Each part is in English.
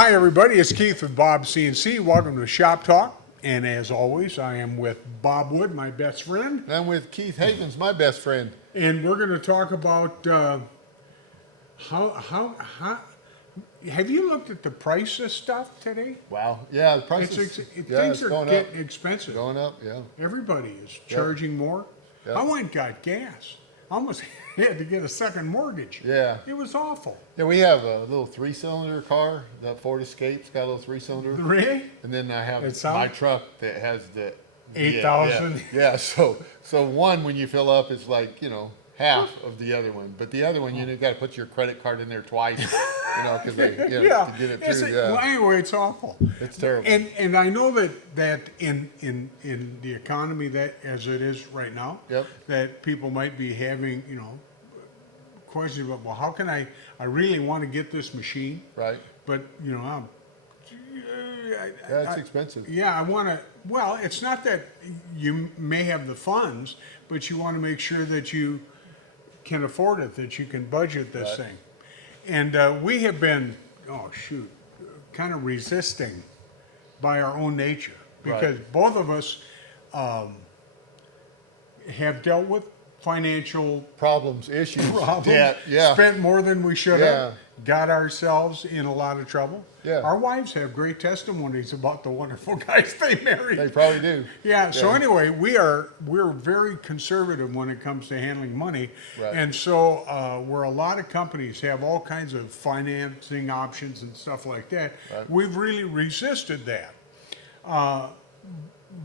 Hi, everybody. It's Keith with Bob CNC. Welcome to Shop Talk. And as always, I am with Bob Wood, my best friend. And I'm with Keith Havens, my best friend. And we're going to talk about how have you looked at the price of stuff today? Wow. Yeah, the prices. Things are getting expensive. Going up, yeah. Everybody is charging more. Yep. I went and got gas. I almost had to get a second mortgage. Yeah. It was awful. Yeah, we have a little 3-cylinder car. That Ford Escape's got a little 3-cylinder. Really? And then I have It's my out? truck that has the 8,000? Yeah. So one, when you fill up, is like, half of the other one. But the other one, you got to put your credit card in there twice, because to get it through. Well, anyway, it's awful. It's terrible. And I know that in the economy that as it is right now, Yep. that people might be having questions about, well, how can I really want to get this machine, Right. but It's expensive. yeah, I want to. Well, it's not that you may have the funds, but you want to make sure that you can afford it, that you can budget this Right. thing. And we have been, kind of resisting by our own nature because both of us have dealt with financial Problems, issues. problems, Yeah. spent more than we should Yeah. have, got ourselves in a lot of trouble. Yeah. Our wives have great testimonies about the wonderful guys they married. They probably do. Yeah. So anyway, we're very conservative when it comes to handling money, Right. and so where a lot of companies have all kinds of financing options and stuff like that, Right. we've really resisted that.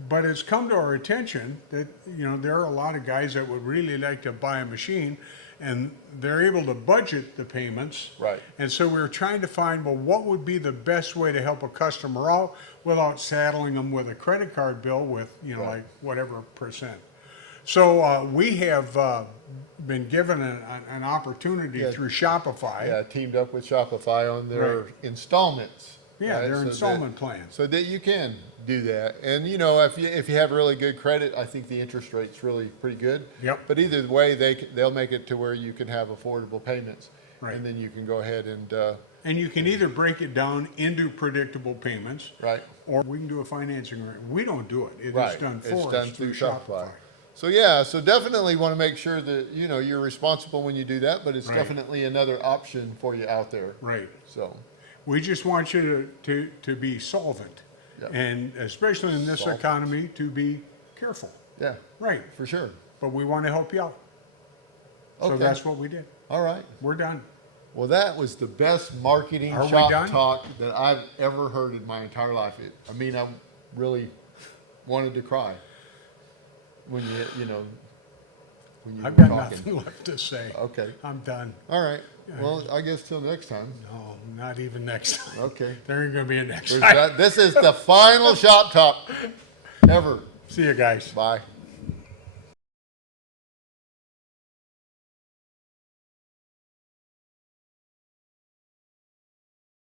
But it's come to our attention that there are a lot of guys that would really like to buy a machine, and they're able to budget the payments. Right. And so we're trying to find, well, what would be the best way to help a customer out without saddling them with a credit card bill with like whatever percent. So we have been given an opportunity through Shopify. Yeah, teamed up with Shopify on their installments. Yeah, right? their So installment plans. So that you can do that. And if you have really good credit, I think the interest rate's really pretty good. Yep. But either way, they'll make it to where you can have affordable payments. Right. And then you can go ahead and And you can either break it down into predictable payments, right. or we can do a financing arrangement. We don't do it. It is Right. done for It's us done through Shopify. So definitely want to make sure that you're responsible when you do that, but it's Right. definitely another option for you out there. Right. So We just want you to be solvent, Yep. and especially in this Solvent. economy, to be careful. yeah, Right. for sure. But we want to help you out. So Okay. that's what we did. All right. We're done. Well, that was the best marketing Are we shop done? talk that I've ever heard in my entire life. I really wanted to cry when when you I've were got talking. nothing left to say. Okay. I'm done. All right. Well, I guess till next time. No, not even next time. Okay. There ain't going to be a next There's time. this is the final shop talk ever. See you guys. Bye.